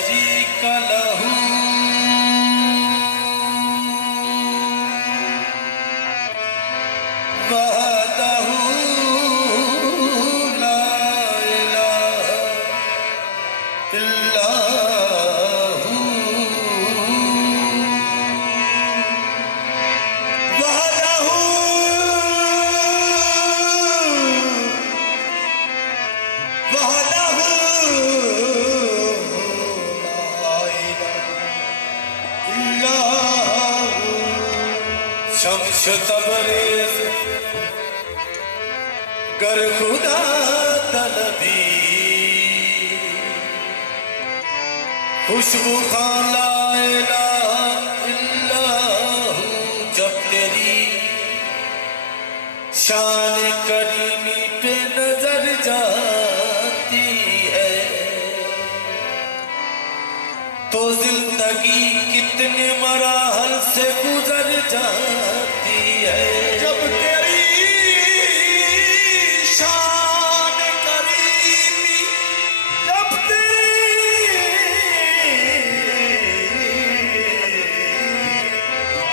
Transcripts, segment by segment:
शरीक लहू वहदहू ला इलाहा इल्लहू वहदहू वहदहू शम्स तबरेज गर खुदा तलबी खुशबू खान ला इलाहा इल्लहू जब तेरी शान करीमी पे नजर जाती है तो जिंदगी कितने मराहल से गुजर जाती है। जब तेरी शान करीमी जब तेरी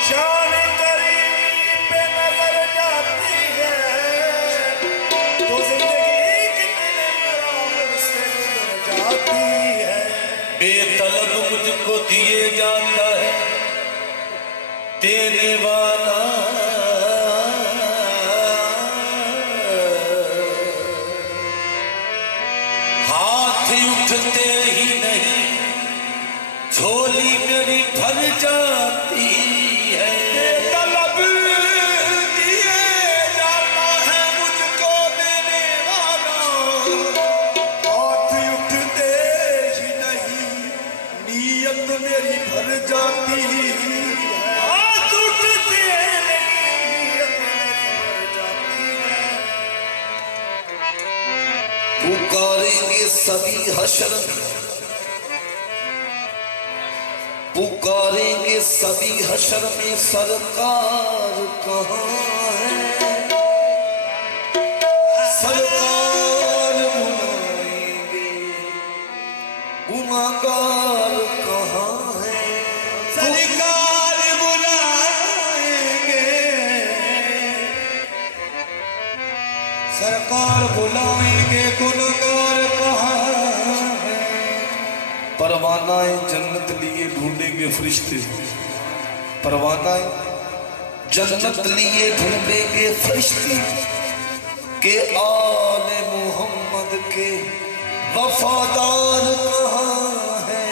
शान करीमी पे नजर जाती है तो जिंदगी कितने मराहल से गुजर जाती है। बेतलब मुझको दिए जाता है देने वाला हाथ उठते ही नहीं झोली मेरी भर जाती है। बेतलब दिए जाता है मुझको देने वाला हाथ उठते ही नहीं नीयत मेरी भर जाती है। हाथ उठते नहीं नीयत मेरी भर जाती है। पुकारेंगे सभी हशर में पुकारेंगे सभी हशर में सरकार कहाँ है सरकार बुलाएंगे गुनाहगार कहाँ है सरकार बुलाएंगे सरकार बुलाएंगे गुनहगार कहाँ है। परवानाए जन्नत लिए ढूंढेंगे फरिश्ते परवानाए जन्नत लिए ढूंढेंगे फरिश्ते के आले मोहम्मद के वफादार कहाँ है।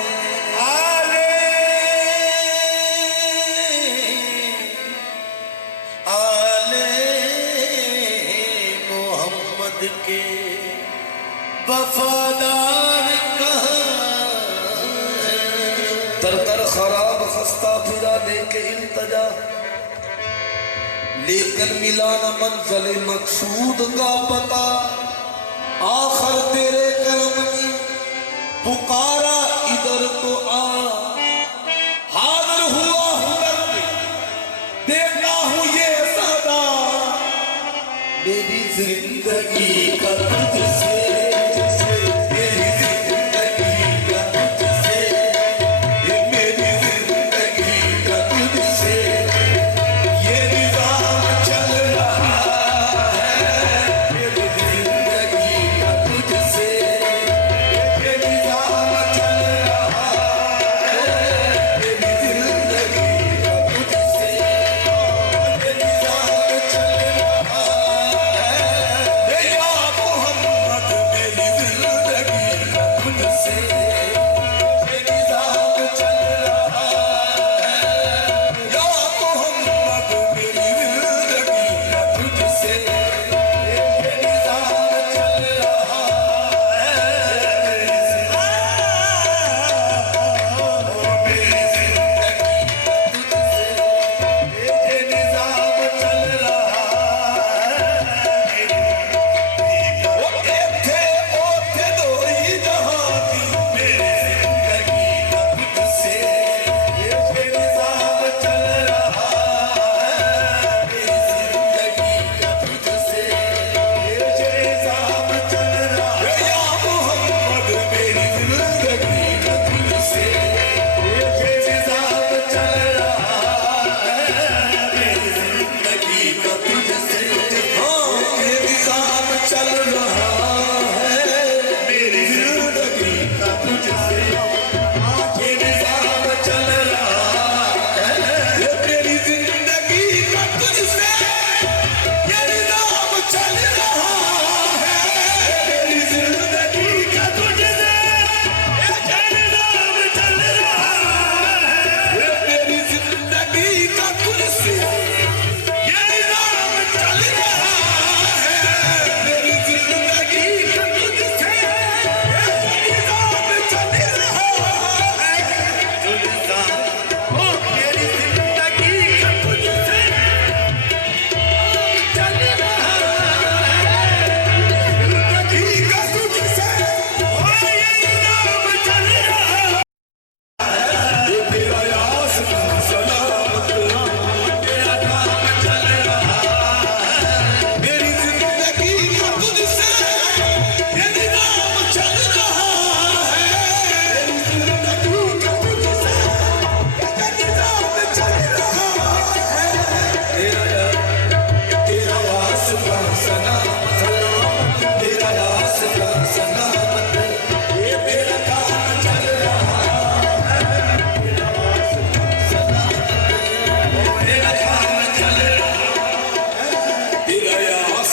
आले मोहम्मद के वफादार कहाँ है। तर तर खराब खस्ता फिरा लेके इल्तजा लेकिन मिला न मंज़िल मकसूद का पता आखिर तेरे करम ने पुकारा इधर तो आ हाजिर हुआ हूं देता हूं ये सदा मेरी जिंदगी का तुझसे मेरी जिंदगी का तुझसे मेरी जिंदगी का तुझसे ये निज़ाम चल रहा है मेरी जिंदगी का तुझसे ये निज़ाम चल रहा है मेरी जिंदगी का तुझसे ये निज़ाम चल रहा है। या मोहम्मद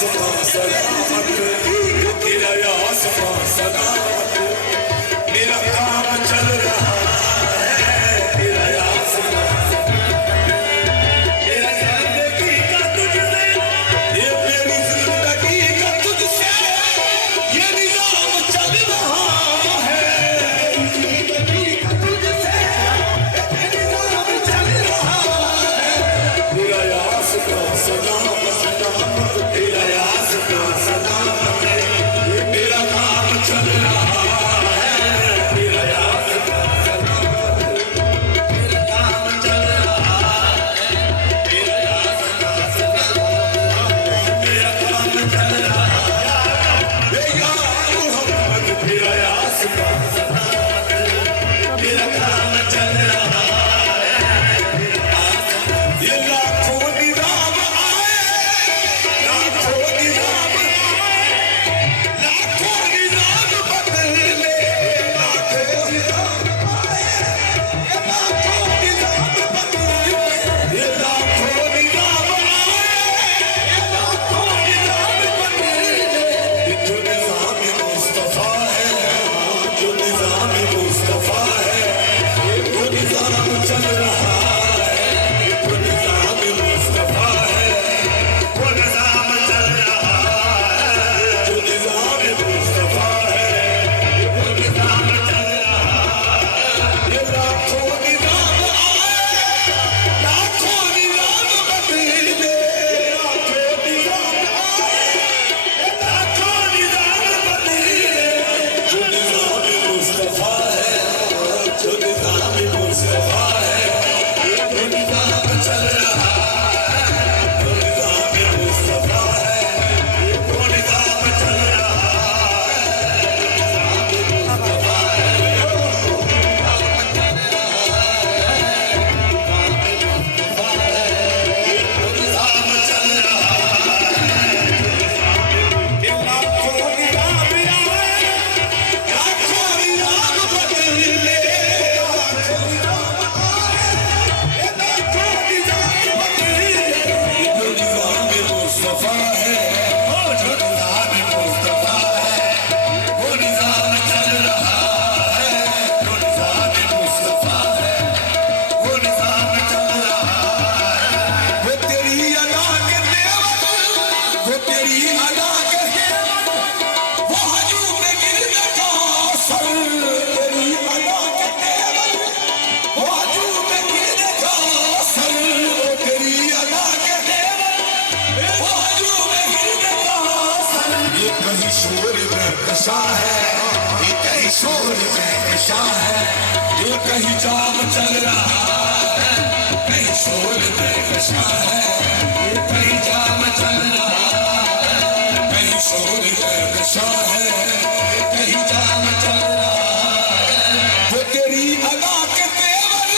आसमां सलामत, तेरा ये आसमां सलामत, मेरा काम चल रहा है, तेरा ये आसमां, मेरा जिंदगी का तुझसे, ये मेरी जिंदगी का तुझसे, ये निजाम चल रहा है, जिंदगी का तुझसे, ये निजाम चल रहा है, तेरा ये आसमां सलामत, तेरा ये आसमां सलामत, मेरा काम चल रहा है, तेरा ये आसमां सलामत, मेरा काम चल रहा है, तेरा ये आसमां सलामत, मेरा काम चल रहा है, या मोहम्मद, तेरा ये आसमां सलामत, मेरा काम चल रहा है, ये लाखों निजाम आए, लाखों निजाम आए, लाखों निजाम बदले, लाखों निजाम आए, ये लाखों निजाम बदले, ये लाखों निजाम आए, ये लाखों निजाम बदले, ये जो निजाम मुस्तफा है, जो निजाम मुस्तफा है, वो निजाम चल रहा है, वो निजाम मुस्तफा है, वो निजाम चल रहा है, जो निजाम मुस्तफा है, वो निजाम चल रहा है, ये लाखों निजाम आए, लाखों निजाम बदले, लाखों निजाम आए, लाखों निजाम बदले, जो निजाम मुस्तफा है, जो निजाम मुस्तफा है, वो निजाम चल रहा है, जो निजाम मुस्तफा है, वो निजाम चल रहा है, मुस्तफा है, निजाम चल रहा है, ये लाखों निजाम आए, लाखों निजाम बदले, लाखों निजाम आए, ये लाखों निजाम बदले, जो निजाम मुस्तफा है, वो जो निजाम मुस्तफा है, वो निजाम चल रहा है, जो निजाम मुस्तफा है, वो निजाम चल रहा है, वो तेरी अदा के नेवत, वो तेरी अदा के नेवत, वो हजूम में गिरने का असर, तेरी अदा के नेवत, वो हजूम में गिरने का असर, वो तेरी अदा के नेवत, वो हजूम में गिरने का असर, ये कहीं शोर में कशा है, ये कहीं शोर में कशा है, ये कहीं जाम चल रहा है, कहीं शोर में कशा है, ये कहीं जाम चल रहा है, कहीं शोर में कशा है, कहीं जाम चल रहा है, वो तेरी अदा के तेवर,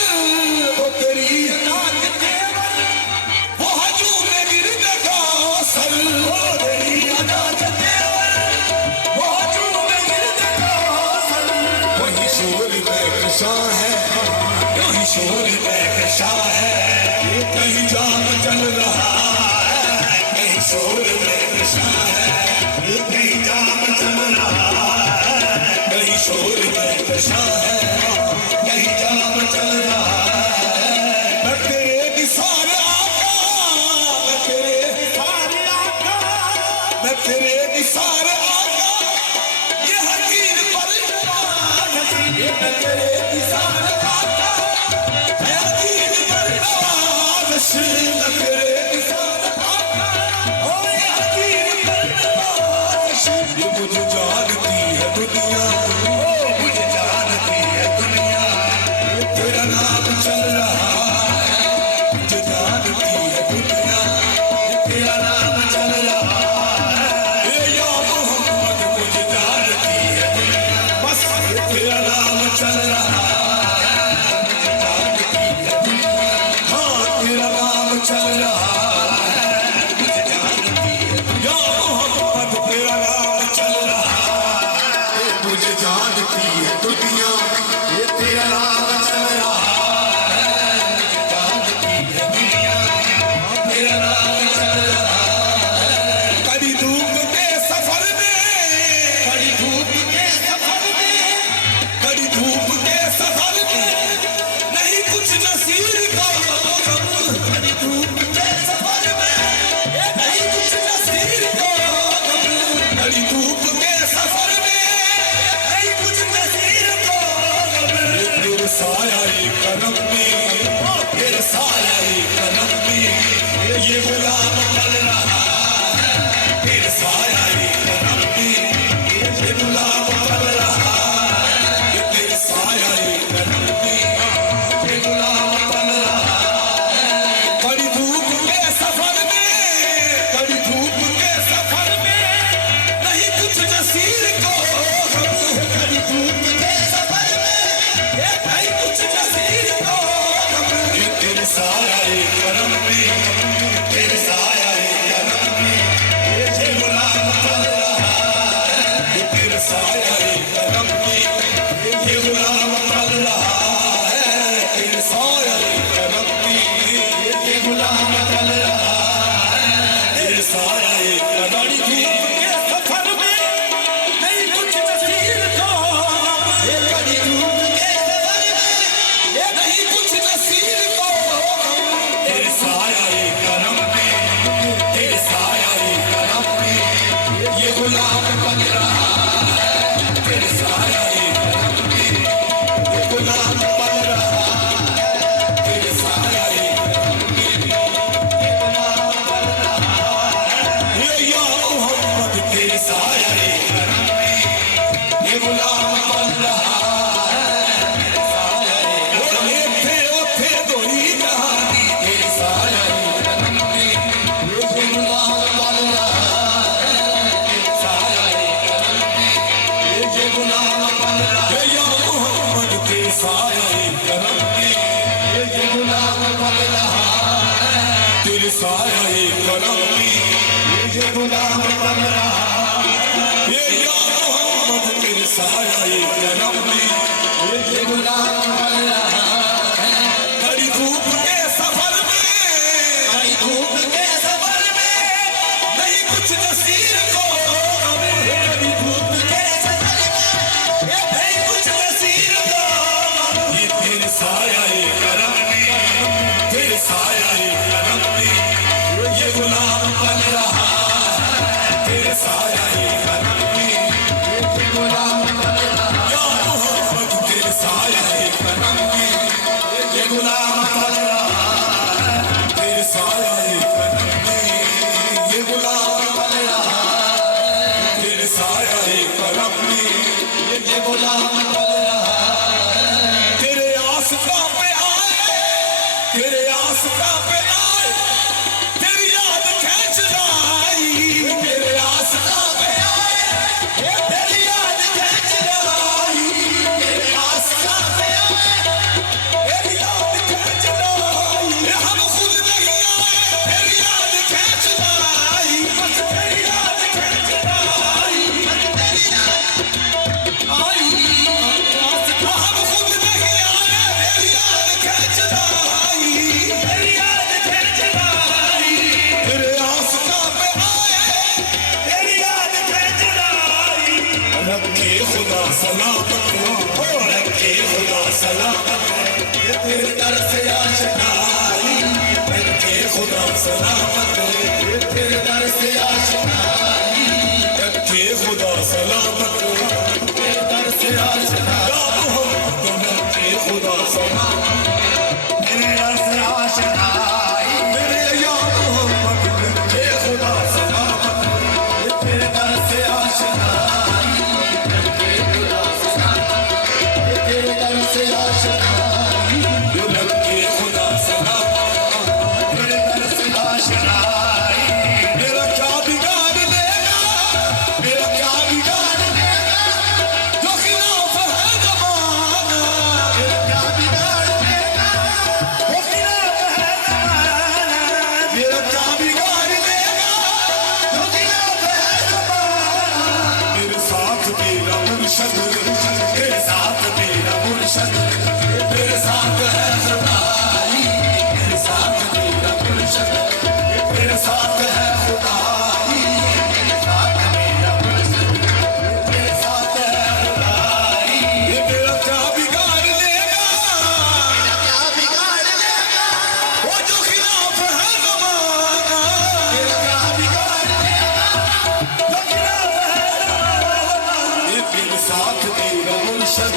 वो तेरी अदा के तेवर, वो हजूम में गिरने का असर, वो तेरी अदा के तेवर, वो हजूम में गिरने का असर, वही शोर में कशा है, वही शोर में कशा है, कहीं जाम चल रहा है, कहीं शोर में कशा है, कहीं जाम चल रहा है, कहीं शोर में कशा है, कहीं जाम चल रहा है, मैं तेरे निसार आका, मैं तेरे निसार आका, मैं तेरे निसार आका, ये हकीर पर नवाज़, ये मैं तेरे निसार आका, मैं हकीर पर नवाज़, मैं तेरे निसार आका, ओ ये हकीर पर नवाज़, ये मुझे जानती है दुनिया, ओ मुझे जानती है दुनिया, तेरा नाम चल रहा है, मुझे जानती है दुनिया, तेरा नाम चल रहा है, या मोहम्मद, मुझे जानती है दुनिया, बस तेरा नाम चल रहा है, मुझे जानती है दुनिया, हाँ तेरा नाम चल रहा है, मुझे जानती है, या मोहम्मद, तेरा नाम चल रहा है, साया ही करम भी ये गुलाम बन रहा है, तेरे साया ही करम भी ये गुलाम बन रहा है। कड़ी धूप के सफर में, कड़ी धूप के सफर में नहीं कुछ नसीर को गम, कड़ी धूप के सफर में नहीं कुछ नसीर को गम। ये तेरे साया ही करम भी, तेरे साया ही करम भी ये गुलाम बन रहा है, तेरे साया ही करम भी ये गुलाम बन रहा है, तेरे साया ही करम भी ये गुलाम बन रहा है, तेरे साया ही करम भी। सफर में नहीं कुछ नसीर को, कड़ी धूप के सफर में नहीं कुछ नसीर को, तेरे साया ही करम भी, तेरे साया ही करम भी ये गुलाम बन रहा है, तेरे साया ही करम भी ये गुलाम बन रहा है, तेरे साया ही करम भी ये गुलाम बन रहा है। ये या मोहम्मद तेरे साया ही करम भी ये गुलाम बन रहा है, तेरे साया ही करम भी। ओथे दोई कहानी तेरे साया ही करम भी ये गुलाम बन रहा है, तेरे साया ही करम भी ये गुलाम बन रहा है। या मोहम्मद तेरे साया ही करम भी ये गुलाम बन रहा है, तेरे साया ही करम भी ये गुलाम बन रहा है। ये या मोहम्मद तेरे साया ही करम भी ये गुलाम बन रहा है। कड़ी धूप के सफर में, कड़ी धूप के सफर में नहीं कुछ नसीर को गम, कड़ी धूप के सफर में नहीं कुछ नसीर को गम। ये तेरे साया ही करम भी, तेरे साया ही करम भी ये गुलाम बन रहा है, तेरे साया ही करम भी ये गुलाम बन रहा है। या मोहम्मद तेरे साया ही करम भी ये गुलाम बन रहा है, तेरे साया ही करम भी ये गुलाम बन रहा है, तेरे साया ही करम भी ये गुलाम बन रहा है। तेरे आसमां पे आए, तेरे आसमां पे आए, तेरी याद खींच लाई, तेरे आसमां पे आए, तेरी याद खींच लाई, तेरे आसमां पे आए, तेरी याद खींच लाई। हम खुद नहीं आए, तेरी याद खींच लाई, बस तेरी याद खींच लाई, तेरी याद आई। हम खुद नहीं आए, तेरी याद खींच लाई, तेरी याद खींच लाई। तेरे आसमां पे आए, तेरी याद खींच लाई। रखे खुदा सलामत हो, रखे खुदा सलामत ये तेरे दर से आशनाई, रखे खुदा सलामत ये तेरे दर से आशनाई, रखे खुदा सलामत तेरे दर से आशनाई। या मोहम्मद रखे खुदा सलामत तेरे दर से आशनाई, मेरे या मोहम्मद रखे खुदा सलामत ये तेरे दर से आशनाई, रखे खुदा सलामत ये तेरे दर से आशनाई, ये रखे खुदा सलामत तेरे दर से आशनाई। मेरा क्या बिगाड़ लेगा, मेरा क्या बिगाड़ लेगा जो खिलाफ है ज़माना, मेरा क्या बिगाड़ लेगा जो खिलाफ है ज़माना, मेरा क्या बिगाड़ लेगा जो खिलाफ है ज़माना। मेरे साथ मेरा मुर्शद, तेरे साथ मेरा मुर्शद, तेरे साथ है खुदाई, मेरे साथ मेरा मुर्शद, तेरे साथ है खुदाई, मेरे साथ मेरा मुर्शद, तेरे साथ है खुदाई। ये मेरा क्या बिगाड़ लेगा, मेरा क्या बिगाड़ लेगा वो जो खिलाफ है ज़माना, मेरा क्या बिगाड़ लेगा जो खिलाफ है ज़माना। ये तेरे साथ मेरा मुर्शद,